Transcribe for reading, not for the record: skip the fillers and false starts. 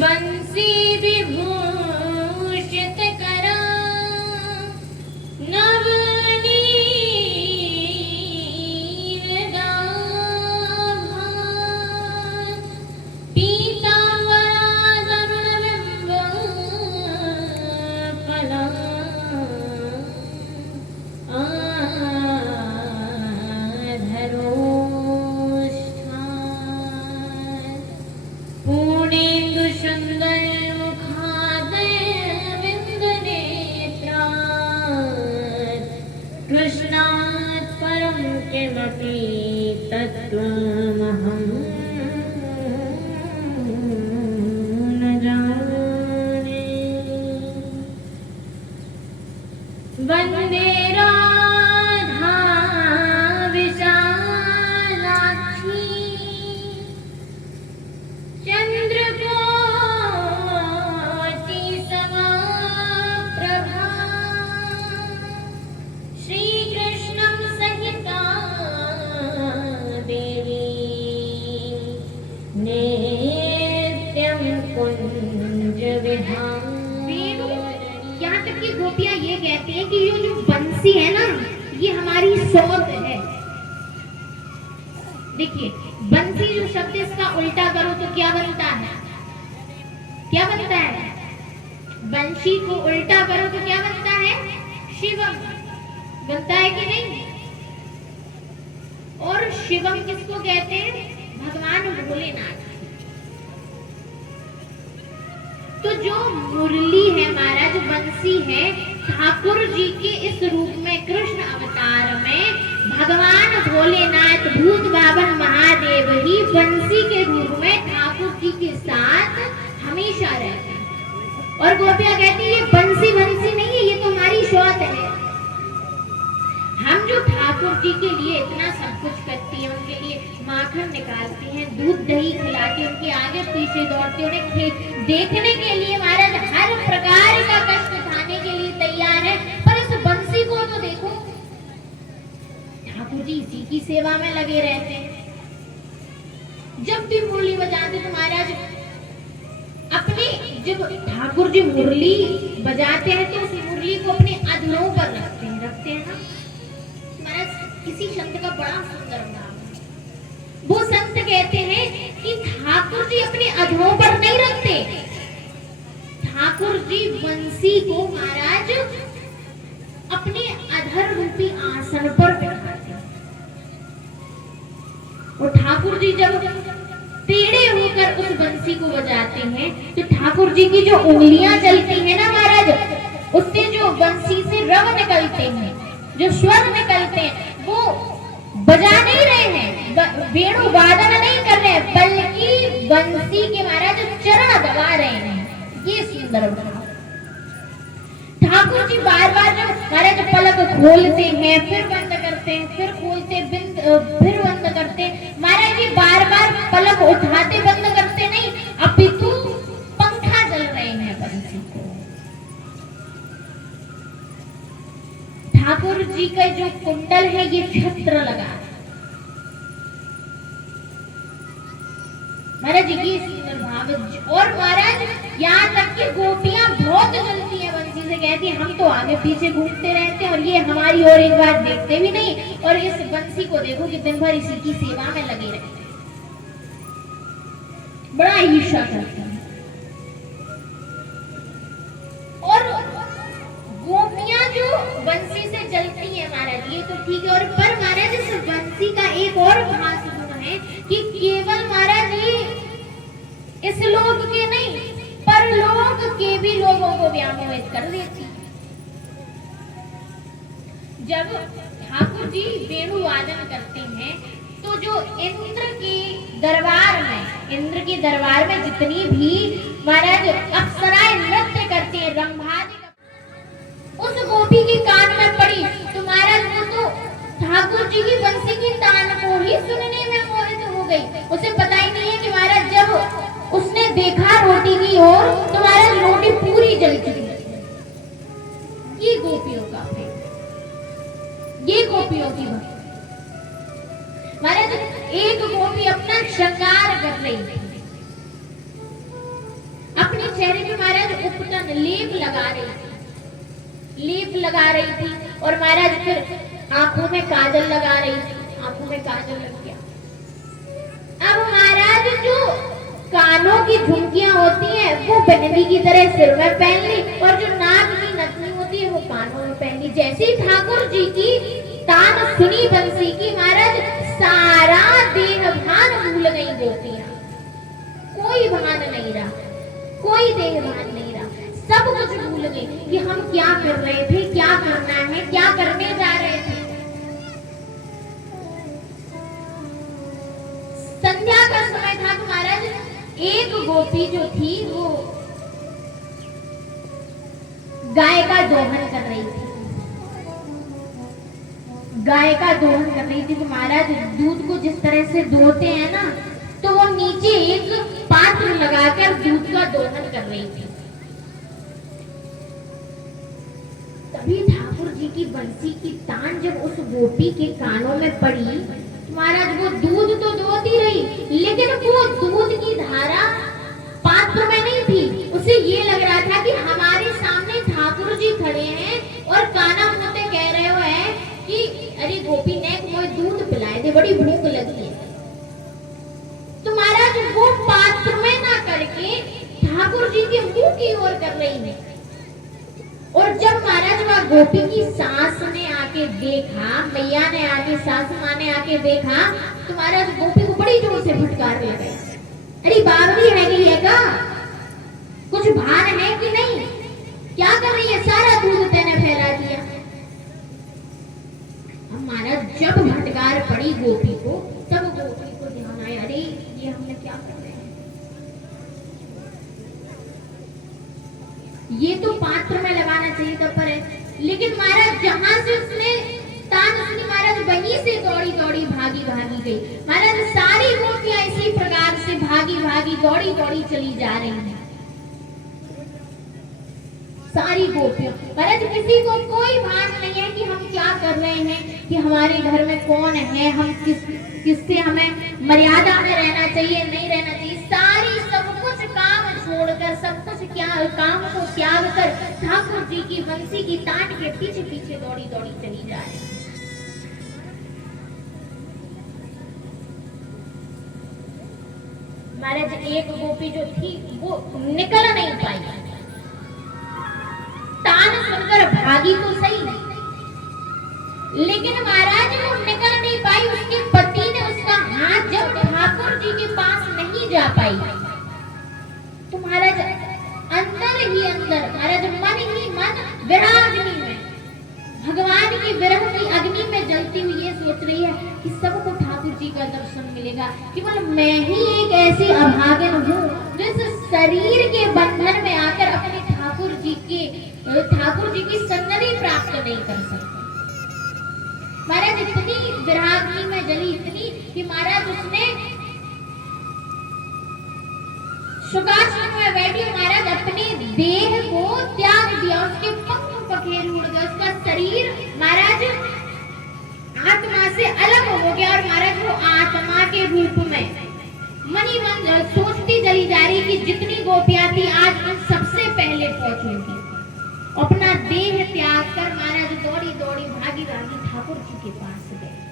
बंसी विभूषित करा नवनील गाभा पीतांबरादरुणबिंब फला आधरोष्ठान पूर्णेन्दु सुंदर मुखादरविंदनेत्रात् कृष्णात् परं किमपि तत्त्वमहं न जाने। वन्दे राधा विशालाक्षी चंद्रकोटि समाप्रभा श्रीकृष्णं सहिता देवी नित्यं कुंज विहारिणी। यहाँ तक कि गोपियां ये कहती हैं कि ये जो बंसी है ना, ये हमारी सौत है। देखिए, बंसी जो शब्द इसका उल्टा करो तो क्या बनता है? क्या बनता है? बंशी को उल्टा करो तो क्या बनता है? शिवम बनता है कि नहीं? और शिवम किसको कहते हैं? भगवान भोलेनाथ। तो जो मुरली है महाराज, बंसी है, ठाकुर जी के इस रूप में कृष्ण अवतार में भगवान भोलेनाथ भूत बाबन महादेव ही बंसी के रूप में ठाकुर जी के साथ हमेशा रहते हैं। और गोपियां कहती है ये बंसी बंसी नहीं है, ये तो हमारी शौत है। हम जो ठाकुर जी के लिए इतना सब कुछ करती है, उनके लिए माखन निकालती हैं, दूध दही खिलाती हैं, उनके आगे पीछे दौड़ते हैं, उन्हें देखने के लिए महाराज हर प्रकार का कष्ट उठाने के लिए तैयार है। पर इस बंसी को तो देखो, ठाकुर जी इसी की सेवा में लगे रहते हैं। जब भी मुरली बजाते तो महाराज अपने, जब ठाकुर जी मुरली बजाते हैं तो उस मुरली को अपने अधरों पर रखते हैं ना। महाराज किसी संत का बड़ा सुंदर नाम है, वो संत कहते हैं कि ठाकुर जी अपने अधरों पर नहीं रखते, ठाकुर जी बंसी को महाराज अपने अधर रूपी आसन पर बिठाते हैं। और ठाकुर जी जब टेढ़े होकर उस बंसी को बजाते हैं तो ठाकुर जी की जो उंगलियां चलती हैं ना महाराज, उससे जो बंसी से रव निकलते हैं, जो स्वर निकलते हैं, वो बजा नहीं रहे हैं, वेणु वादन नहीं कर रहे हैं, बल्कि बंसी के महाराज चरण दबा रहे हैं। ये सुंदर भाव। ठाकुर जी बार बार जब महाराज पलक खोलते हैं, फिर बंद करते हैं, फिर खोलते, फिर बंद करते हैं, महाराज जी बार बार पलक उठाते बंद करते नहीं, अपितु पंखा चल रहे हैं बंसी को। ठाकुर जी का जो कुंडल है ये छत्र लगा महाराज, ये सुंदर भाव। और महाराज यहाँ तक कि गोपियां बहुत जलती है बंसी से, कहती है हम तो आगे पीछे घूमते रहते हैं और ये हमारी और एक बार देखते भी नहीं, और इस बंसी को देखो कि दिन भर इसी की सेवा में लगे रहते हैं, बड़ा ईर्ष्या करते हैं। और गोपियां जो बंसी से जलती है महाराज, ये तो ठीक है। और पर महाराज इस बंसी का एक और खास गुण है कि केवल महाराज ये इस लोक के नहीं, परलोक के भी लोगों को व्यामोहित कर देती है। जब ठाकुर जी वेणु वादन करते हैं तो जो इंद्र के दरबार में जितनी भी महाराज अप्सराएं नृत्य करते हैं, रंभादी उस गोपी के कान में पड़ी तो महाराज वो तो ठाकुर जी की बंसी की तान को ही सुनने में मोहित हो गई। उसे पता ही नहीं है कि महाराज जब उसने देखा रोटी की ओर तो महाराज रोटी पूरी जल चुकी है। ये गोपियों का प्रेम, ये गोपियों की भक्ति। महाराज एक गोपी अपना श्रृंगार कर रही थी, चेहरे पे महाराज उपटन लेप लगा रही थी, लेप लगा रही थी। और महाराज फिर आंखों में काजल लगा रही थी, आंखों में काजल लग गया। अब महाराज जो कानों की झुमकियां होती हैं वो बिंदी की तरह सिर में पहन ली, और जो नाक की नथनी होती है वो कानों में पहन ली। जैसे ही ठाकुर जी की तान सुनी बंसी की, महाराज सारा देह भान भूल गई गोपियां, कोई भान नहीं रहा, कोई देह भान नहीं रहा, सब कुछ भूल गए कि हम क्या कर रहे थे, क्या करना है, क्या करने जा रहे थे। संध्या का समय था तो महाराज एक गोपी जो थी वो गाय का दोहन कर रही थी, गाय का दोहन कर रही थी। तो महाराज दूध को जिस तरह से दोहते हैं ना, तो वो नीचे एक पात्र लगाकर दूध का दोहन कर रही थी। तभी ठाकुर जी की बंसी की तान जब उस गोपी के कानों में पड़ी, महाराज वो दूध तो दोहती रही, लेकिन वो दूध की धारा पात्र में नहीं थी। उसे ये लग रहा था कि हमारे सामने ठाकुर जी खड़े हैं और काना मुंहते कह रहे हो है कि अरे गोपी ने मुझे दूध पिलाए दे, बड़ी भूख लगी है। तो महाराज वो पात्र में ना करके ठाकुर जी के मुंह की ओर कर रही है। और जब महाराज वह गोपी की सास ने आके देखा, मैया ने आके, सास माँ ने आके देखा, तो महाराज गोपी को बड़ी जोर से फटकार लगे, अरे बावरी है कि है का कुछ भान है कि नहीं, क्या कर रही है, सारा दूध तेने फैला दिया। अब महाराज जब फटकार पड़ी गोपी को, तब गोपी को ध्यान आया, अरे ये हमने क्या कर रहे हैं, ये तो पात्र में लगाना चाहिए था, पर है। लेकिन महाराज जहां से उसने तान सुनी, महाराज वहीं से दौड़ी दौड़ी भागी भागी गई। महाराज सारी गोपियां इसी प्रकार से भागी भागी दौड़ी दौड़ी चली जा रही हैं, सारी गोपियां। महाराज किसी को कोई भान नहीं है कि हम क्या कर रहे हैं, कि हमारे घर में कौन है, हम किससे हमें मर्यादा में रहना चाहिए, नहीं रहना चाहिए। सारी सब कुछ काम छोड़कर, सब कुछ क्या काम को त्याग कर ठाकुर जी की बंसी की तान के पीछे पीछे दौड़ी दौड़ी चली जा रही। महाराज एक गोपी जो थी वो निकल नहीं पाई, तान सुनकर भागी तो सही, लेकिन महाराज वो निकल नहीं पाई। उसके पति ने उसका हाथ जब ठाकुर जी के पास नहीं जा पाई, तो महाराज अंदर ही अंदर, महाराज मन ही मन विराग्नि में, भगवान की विरह की अग्नि में जलती हुई ये सोच रही है कि सबको ठाकुर जी का दर्शन मिलेगा, केवल मैं ही एक ऐसी अभागन हूँ जो इस शरीर के बंधन में आकर अपने ठाकुर जी की सन्निधि प्राप्त नहीं कर सकती। महाराज इतनी विराग्नि में जली, इतनी कि महाराज उसने शुकाश्रम में बैठी महाराज अपने देह को त्याग दिया, उसके पंख पखेर उड़ गए, उसका शरीर महाराज आत्मा से अलग हो गया। और महाराज वो आत्मा के रूप में मनी मन सोचती चली जा रही कि जितनी गोपियां थी आज मैं सबसे पहले पहुंचूंगी। अपना देह त्याग कर महाराज दौड़ी दौड़ी भागी भागी ठाकुर जी के पास गए।